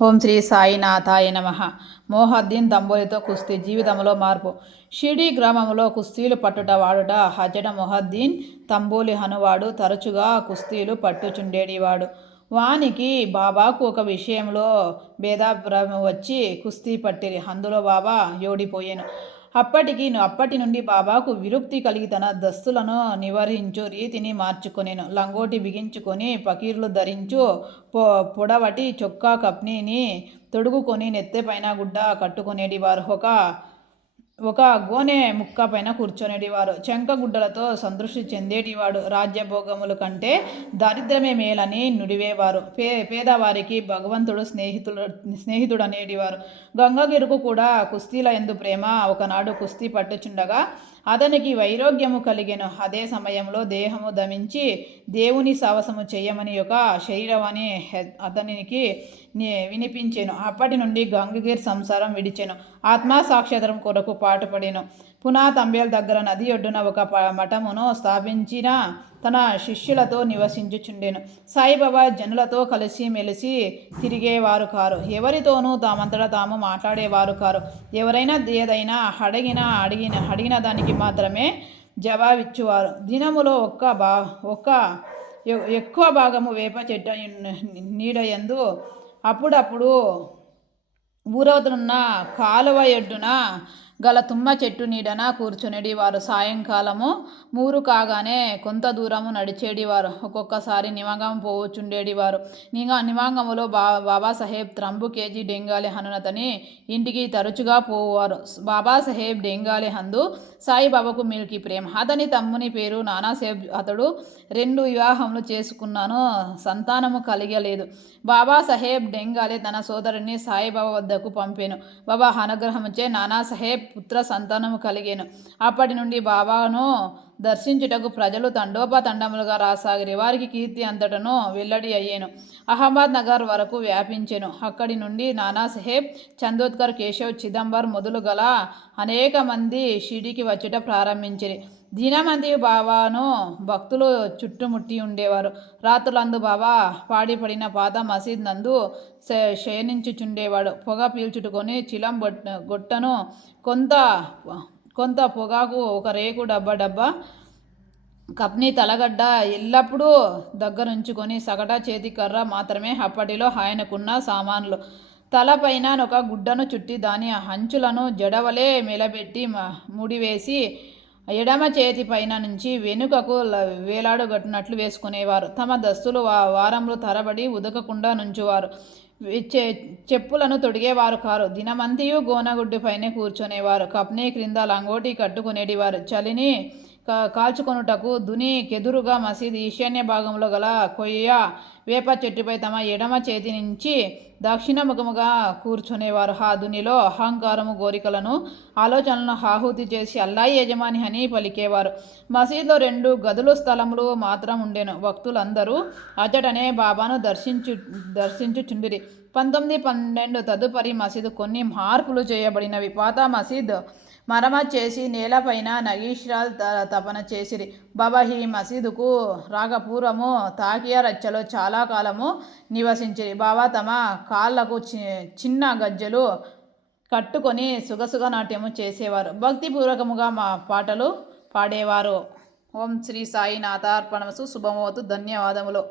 ఓం శ్రీ సాయినాథాయ నమ. మోహద్దీన్ తంబోలితో కుస్తీ జీవితంలో మార్పు. షిరిడీ గ్రామంలో కుస్తీలు పట్టుట వాడుట హజట మొహద్దీన్ తంబోలి హనువాడు తరచుగా కుస్తీలు పట్టుచుండేడివాడు. వానికి బాబాకు ఒక విషయంలో భేదాభిప్రాయం వచ్చి కుస్తీ పట్టిరి. అందులో బాబా ఓడిపోయాను. అప్పటి నుండి బాబాకు విరక్తి కలిగి తన దస్తులను నివారించు రీతిని మార్చుకొనేను. లంగోటి బిగించుకొని పకీర్లు ధరించు పొడవటి చొక్కా కప్నీని తొడుగుకొని నెత్తెపైన గుడ్డ కట్టుకునేటివారు. ఒక గోనె ముక్క పైన కూర్చొనేటివారు. చెంకగుడ్డలతో సంతృష్టి చెందేటివాడు. రాజ్యభోగముల కంటే దారిద్ర్యమే మేలని నుడివేవారు. పేదవారికి భగవంతుడు స్నేహితుడనేటివారు. గంగగిరుకు కూడా కుస్తీల ఎందు ప్రేమ. ఒకనాడు కుస్తీ పట్టుచుండగా అతనికి వైరాగ్యము కలిగెను. అదే సమయంలో దేహము దమించి దేవుని సావసము చేయమని ఒక శరీరవాణి అతనికి వినిపించెను. అప్పటి నుండి గంగగిర్ సంసారం విడిచెను. ఆత్మసాక్షాత్రం కొరకు పాటుపడెను. పునా తంబేల్ దగ్గర నది ఒడ్డున ఒక మఠమును స్థాపించిన తన శిష్యులతో నివసించుచుండెను. సాయిబాబా జనులతో కలిసి మెలిసి తిరిగేవారు కారు. ఎవరితోనూ తామంతటా తాము మాట్లాడేవారు కారు. ఎవరైనా ఏదైనా అడిగిన దానికి మాత్రమే జవాబిచ్చువారు. దినములో ఎక్కువ భాగము వేప చెట్టు నీడయందు అప్పుడప్పుడు ఊరవుతున్న కాలువ ఎడ్డున గల తుమ్మ చెట్టు నీడన కూర్చునేడివారు. సాయంకాలము మూరు కాగానే కొంత దూరము నడిచేడివారు. ఒక్కొక్కసారి నిమాంగం పోవచ్చుండేడివారు. నిమాంగములో బాబాసాహెబ్ త్రంబు కేజీ డెంగాలి హనునతని ఇంటికి తరచుగా పోవారు. బాబాసాహెబ్ డెంగాలి హందు సాయిబాబాకు మిల్కి ప్రేమ. అతని తమ్ముని పేరు నానాసాహెబ్. అతడు 2 వివాహములు చేసుకున్నాను. సంతానము కలిగలేదు. బాబాసాహెబ్ డెంగాలే తన సోదరుని సాయిబాబా వద్దకు పంపెను. బాబా అనుగ్రహముచే నానాసాహెబ్ పుత్ర సంతానము కలిగేను. అప్పటి నుండి బాబాను దర్శించుటకు ప్రజలు తండోపతండములుగా రాసాగిరి. వారికి కీర్తి అంతటను వెల్లడి అయ్యేను. అహ్మద్ నగర్ వరకు వ్యాపించెను. అక్కడి నుండి నానాసాహెబ్, చందోద్కర్, కేశవ్, చిదంబర్ మొదలు గల అనేక మంది షిరిడీకి వచ్చుట ప్రారంభించిరి. దినమంది బాబాను భక్తులు చుట్టుముట్టి ఉండేవారు. రాత్రులందు బాబా పాడిపడిన పాత మసీద్ నందు శయనించుచుండేవాడు. పొగ పీల్చుటుకొని చిలం గొట్టను కొంత పొగాకు ఒక రేకు డబ్బా కప్ని తలగడ్డ ఎల్లప్పుడూ దగ్గరుంచుకొని సగట చేతి కర్ర మాత్రమే అప్పటిలో ఆయనకున్న సామాన్లు. తలపైన ఒక గుడ్డను చుట్టి దాని అంచులను జడవలే మెలబెట్టి ముడివేసి ఎడమ చేతి పైన నుంచి వెనుకకు వేలాడుగట్టినట్లు వేసుకునేవారు. తమ దస్తులు వారములు తరబడి ఉదకకుండా నుంచువారు. చెప్పులను తొడిగేవారు కారు. దినమంతియు గోనగుడ్డు పైనే కూర్చునేవారు. కప్నీ క్రింద లంగోటి కట్టుకునేటివారు. చలిని కాల్చుకొనుటకు దునికెదురుగా మసీదు ఈశాన్య భాగంలో గల కొయ్య వేప చెట్టుపై తమ ఎడమ చేతి నుంచి దక్షిణముఖముగా కూర్చునేవారు. ఆ దునిలో అహంకారము, కోరికలను, ఆలోచనలను ఆహుతి చేసి అల్లాయి యజమాని అని పలికేవారు. మసీదులో 2 గదులు స్థలములు మాత్రం ఉండెను. భక్తులందరూ అచ్చటనే బాబాను దర్శించుచుండిరి. 1912 తదుపరి మసీదు కొన్ని మార్పులు చేయబడినవి. పాత మసీద్ మరమ్మతు చేసి నేలపైన నగీష్రాల్ తపన చేసిరి. బాబా ఈ మసీదుకు రాకపూర్వము తాకియా రచ్చలో చాలా కాలము నివసించిరి. బాబా తమ కాళ్లకు చిన్న గజ్జెలు కట్టుకొని సుగసుగ నాట్యము చేసేవారు. భక్తిపూర్వకముగా పాటలు పాడేవారు. ఓం శ్రీ సాయినాథార్పణమస్తు. శుభమవతు. ధన్యవాదములు.